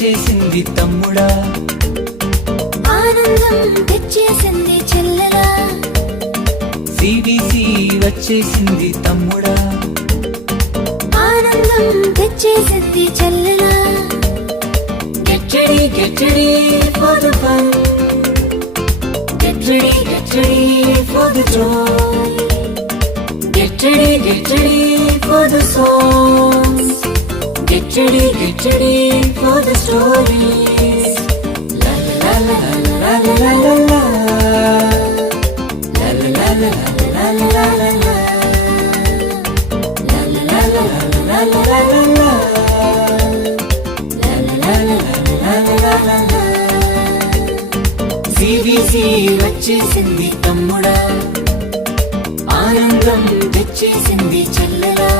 వచ్చేసింది తమ్ముడా, ఆనందం తెచ్చేసింది చెల్లెలా. సిబిసి వచ్చేసింది తమ్ముడా, ఆనందం తెచ్చేసింది చెల్లెలా. Get ready for the fun. Get ready for the joy. Get ready for the songs. Get ready for the stories. La la la la la la la la. La la la la la la la la la. La la la la la la la la la. CBC వచ్చేసింది తమ్ముడా, ఆనందం తెచ్చేసింది చెల్లెలా.